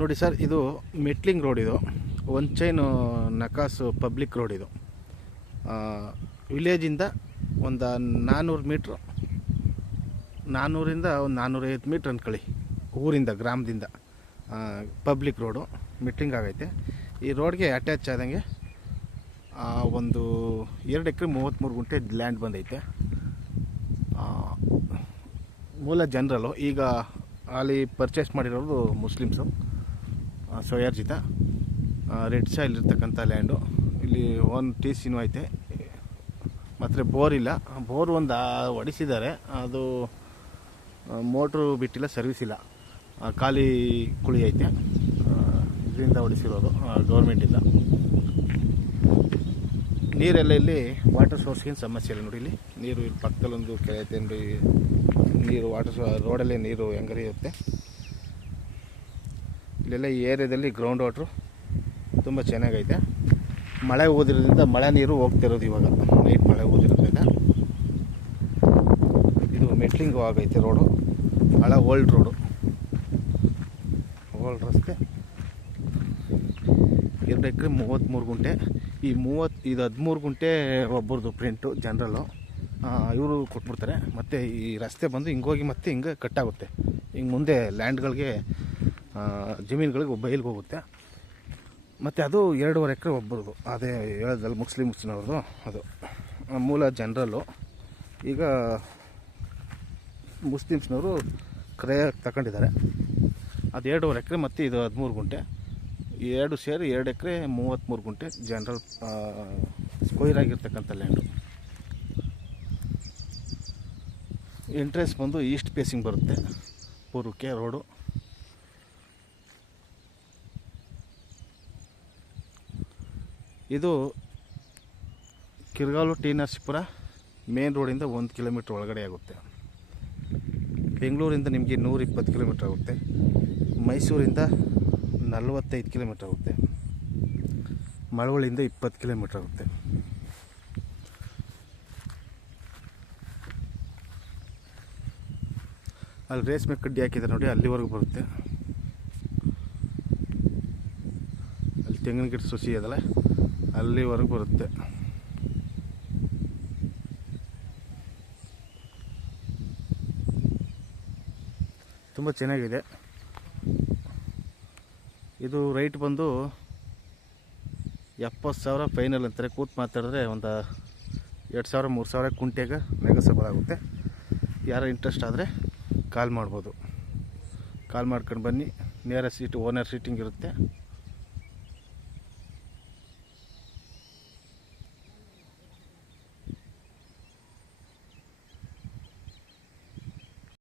ನೋಡಿ ಸರ್, ಇದು metalling road. ಇದು ಒಂದು ಚೈನು ನಕಾಸು ಪಬ್ಲಿಕ್ ರೋಡ್. ಇದು ವಿಲೇಜಿಂದ ಒಂದು 400 ಮೀಟ್ರು, 400ರಿಂದ ಒಂದು 450 ಮೀಟ್ರ್ ಅಂದ್ಕೊಳ್ಳಿ, ಊರಿಂದ, ಗ್ರಾಮದಿಂದ ಪಬ್ಲಿಕ್ ರೋಡು ಮೆಟ್ಲಿಂಗ್ ಆಗೈತೆ. ಈ ರೋಡ್ಗೆ ಅಟ್ಯಾಚ್ ಆದಂಗೆ ಒಂದು 2 ಎಕರೆ 33 ಗುಂಟೆ ಲ್ಯಾಂಡ್ ಬಂದೈತೆ. ಮೂಲ ಜನರಲ್ಲು. ಈಗ ಅಲ್ಲಿ ಪರ್ಚೇಸ್ ಮಾಡಿರೋದು ಮುಸ್ಲಿಮ್ಸು, ಸ್ವಯಾರ್ಜಿತ ರೆಡ್ ಸಾಯಿಲ್ ಇರ್ತಕ್ಕಂಥ ಲ್ಯಾಂಡು. ಇಲ್ಲಿ ಒಂದು TCನೂ ಐತೆ, ಮತ್ತು ಬೋರ್ ಇಲ್ಲ. ಬೋರ್ ಒಂದು ಹೊಡಿಸಿದ್ದಾರೆ, ಅದು ಮೋಟ್ರು ಬಿಟ್ಟಿಲ್ಲ, ಸರ್ವಿಸ್ ಇಲ್ಲ, ಖಾಲಿ ಕುಳಿ ಐತೆ. ಇದರಿಂದ ಹೊಡಿಸಿರೋದು ಗೌರ್ಮೆಂಟಿಂದ. ನೀರೆಲ್ಲ ಇಲ್ಲಿ ವಾಟರ್ ಸೋರ್ಸ್ಗೇನು ಸಮಸ್ಯೆ ಇಲ್ಲ. ನೋಡಿ, ಇಲ್ಲಿ ನೀರು, ಇಲ್ಲಿ ಪಕ್ಕದಲ್ಲೊಂದು ಕೆರೆ ಐತೆ ನೋಡಿ, ನೀರು ವಾಟರ್ ರೋಡಲ್ಲೇ ನೀರು ಹೆಂಗರಿಯುತ್ತೆ. ಇಲ್ಲೆಲ್ಲ ಈ ಏರಿಯಾದಲ್ಲಿ ಗ್ರೌಂಡ್ ವಾಟ್ರು ತುಂಬ ಚೆನ್ನಾಗೈತೆ. ಮಳೆ ಊದಿರೋದ್ರಿಂದ ಮಳೆ ನೀರು ಹೋಗ್ತಿರೋದು ಇವಾಗ, ನೈಟ್ ಮಳೆ ಊದಿರೋದ್ರಿಂದ. ಇದು ಮೆಟ್ಲಿಂಗ್ ಆಗೈತೆ ರೋಡು, ಭಾಳ ಓಲ್ಡ್ ರೋಡು, ಓಲ್ಡ್ ರಸ್ತೆ. 2 ಎಕರೆ 33 ಗುಂಟೆ. ಇದು 13 ಗುಂಟೆ ಒಬ್ಬರದು ಪ್ರಿಂಟು ಜನರಲ್ಲು, ಇವರು ಕೊಟ್ಬಿಡ್ತಾರೆ. ಮತ್ತು ಈ ರಸ್ತೆ ಬಂದು ಹಿಂಗೋಗಿ ಮತ್ತೆ ಹಿಂಗೆ ಕಟ್ಟಾಗುತ್ತೆ, ಹಿಂಗೆ ಮುಂದೆ ಲ್ಯಾಂಡ್ಗಳಿಗೆ, ಜಮೀನುಗಳಿಗೆ ಬೈಲಿಗೆ ಹೋಗುತ್ತೆ. ಮತ್ತು ಅದು 2.5 ಎಕರೆ ಒಬ್ಬರದು, ಅದೇ ಹೇಳೋದಲ್ಲ ಮುಸ್ಲಿಮ್ಸ್ನವ್ರದ್ದು. ಅದು ಮೂಲ ಜನರಲ್ಲು. ಈಗ ಮುಸ್ಲಿಮ್ಸ್ನವರು ಕ್ರಯಕ್ಕೆ ತಗೊಂಡಿದ್ದಾರೆ. ಅದು 2.5 ಎಕರೆ ಮತ್ತು ಇದು 13 ಗುಂಟೆ, 2 ಸೇರಿ 2 ಎಕರೆ 33 ಗುಂಟೆ ಜನರಲ್ ಸ್ಕ್ವೈರ್ ಆಗಿರ್ತಕ್ಕಂಥ ಲ್ಯಾಂಡು. ಎಂಟ್ರೆನ್ಸ್ ಬಂದು ಈಸ್ಟ್ ಫೇಸಿಂಗ್ ಬರುತ್ತೆ, ಪೂರ್ವಕ್ಕೆ ರೋಡು. ಇದು ಕಿರ್ಗಾಲು ಟಿ ನರಸೀಪುರ ಮೇನ್ ರೋಡಿಂದ 1 ಕಿಲೋಮೀಟ್ರ್ ಒಳಗಡೆ ಆಗುತ್ತೆ. ಬೆಂಗಳೂರಿಂದ ನಿಮಗೆ 120 ಕಿಲೋಮೀಟ್ರ್ ಆಗುತ್ತೆ. ಮೈಸೂರಿಂದ 45 ಕಿಲೋಮೀಟ್ರ್ ಆಗುತ್ತೆ. ಮಳವಳ್ಳಿಯಿಂದ 20 ಕಿಲೋಮೀಟ್ರ್ ಆಗುತ್ತೆ. ಅಲ್ಲಿ ರೇಷ್ಮೆ ಕಡ್ಡಿ ಹಾಕಿದ್ದಾರೆ ನೋಡಿ, ಅಲ್ಲಿವರೆಗೂ ಬರುತ್ತೆ. ಅಲ್ಲಿ ತೆಂಗಿನ ಗಿಡ ಸುಸಿ ಅದಲ್ಲ, ಅಲ್ಲಿವರೆಗೂ ಬರುತ್ತೆ. ತುಂಬ ಚೆನ್ನಾಗಿದೆ. ಇದು ರೈಟ್ ಬಂದು 70,000 ಫೈನಲ್ ಅಂತಾರೆ. ಕೂತು ಮಾತಾಡಿದ್ರೆ ಒಂದು 2,000 3,000 ಕುಂಟೆಗೆ ನೆಗೋಸಿಯಬಲ್ ಆಗುತ್ತೆ. ಯಾರು ಇಂಟ್ರೆಸ್ಟ್ ಆದರೆ ಕಾಲ್ ಮಾಡ್ಬೋದು. ಕಾಲ್ ಮಾಡ್ಕೊಂಡು ಬನ್ನಿ. ನೇರ ಸೀಟು, ಓನರ್ ಸೀಟಿಂಗ್ ಇರುತ್ತೆ.